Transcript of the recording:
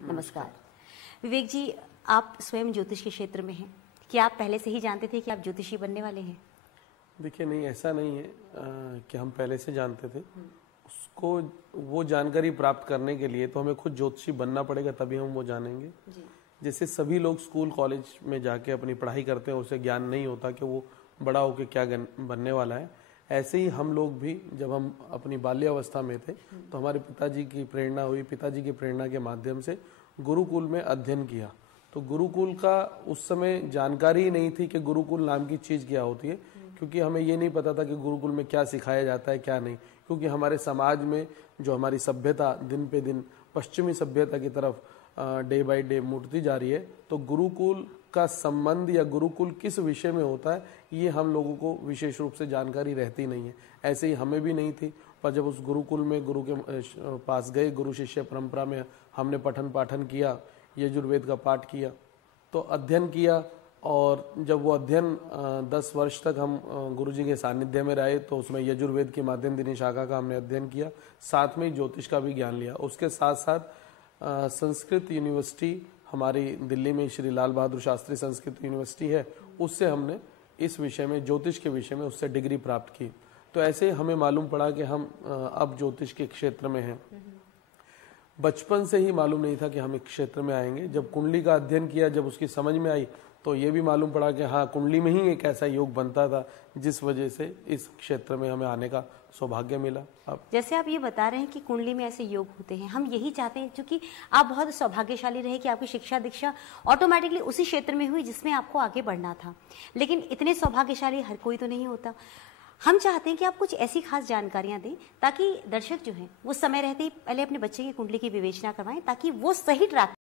नमस्कार। विवेक जी, आप स्वयं ज्योतिष के क्षेत्र में हैं। क्या आप पहले से ही जानते थे कि आप ज्योतिषी बनने वाले हैं? देखिए, नहीं, ऐसा नहीं है कि हम पहले से जानते थे। उसको वो जानकारी प्राप्त करने के लिए तो हमें खुद ज्योतिषी बनना पड़ेगा, तभी हम वो जानेंगे। जैसे सभी लोग स्कूल कॉलेज में जाके अपनी पढ़ाई करते हैं, उसे ज्ञान नहीं होता कि वो बड़ा होकर क्या बनने वाला है। ऐसे ही हम लोग भी जब हम अपनी बाल्यावस्था में थे तो हमारे पिताजी की प्रेरणा हुई। पिताजी की प्रेरणा के माध्यम से गुरुकुल में अध्ययन किया। तो गुरुकुल का उस समय जानकारी ही नहीं थी कि गुरुकुल नाम की चीज़ क्या होती है, क्योंकि हमें ये नहीं पता था कि गुरुकुल में क्या सिखाया जाता है क्या नहीं। क्योंकि हमारे समाज में जो हमारी सभ्यता दिन पे दिन पश्चिमी सभ्यता की तरफ डे बाय डे मुड़ती जा रही है, तो गुरुकुल का संबंध या गुरुकुल किस विषय में होता है ये हम लोगों को विशेष रूप से जानकारी रहती नहीं है। ऐसे ही हमें भी नहीं थी, पर जब उस गुरुकुल में गुरु के पास गए, गुरु शिष्य परंपरा में हमने पठन पाठन किया, यजुर्वेद का पाठ किया, तो अध्ययन किया। और जब वो अध्ययन 10 वर्ष तक हम गुरुजी के सानिध्य में रहे, तो उसमें यजुर्वेद की माध्यम दिनी शाखा का हमने अध्ययन किया, साथ में ज्योतिष का भी ज्ञान लिया। उसके साथ साथ संस्कृत यूनिवर्सिटी हमारी दिल्ली में श्री लाल बहादुर शास्त्री संस्कृत यूनिवर्सिटी है, उससे हमने इस विषय में, ज्योतिष के विषय में, उससे डिग्री प्राप्त की। तो ऐसे हमें मालूम पड़ा कि हम अब ज्योतिष के क्षेत्र में हैं। बचपन से ही मालूम नहीं था कि हम इस क्षेत्र में आएंगे। जब कुंडली का अध्ययन किया, जब उसकी समझ में आई, तो ये भी मालूम पड़ा कि हाँ, कुंडली में ही एक ऐसा योग बनता था जिस वजह से इस क्षेत्र में हमें आने का सौभाग्य मिला। अब जैसे आप ये बता रहे हैं कि कुंडली में ऐसे योग होते हैं, हम यही चाहते हैं, क्योंकि आप बहुत सौभाग्यशाली रहे कि आपकी शिक्षा दीक्षा ऑटोमेटिकली उसी क्षेत्र में हुई जिसमें आपको आगे बढ़ना था। लेकिन इतने सौभाग्यशाली हर कोई तो नहीं होता। हम चाहते हैं कि आप कुछ ऐसी खास जानकारियां दें ताकि दर्शक जो हैं वो समय रहते ही पहले अपने बच्चे की कुंडली की विवेचना करवाएं, ताकि वो सही ट्रैक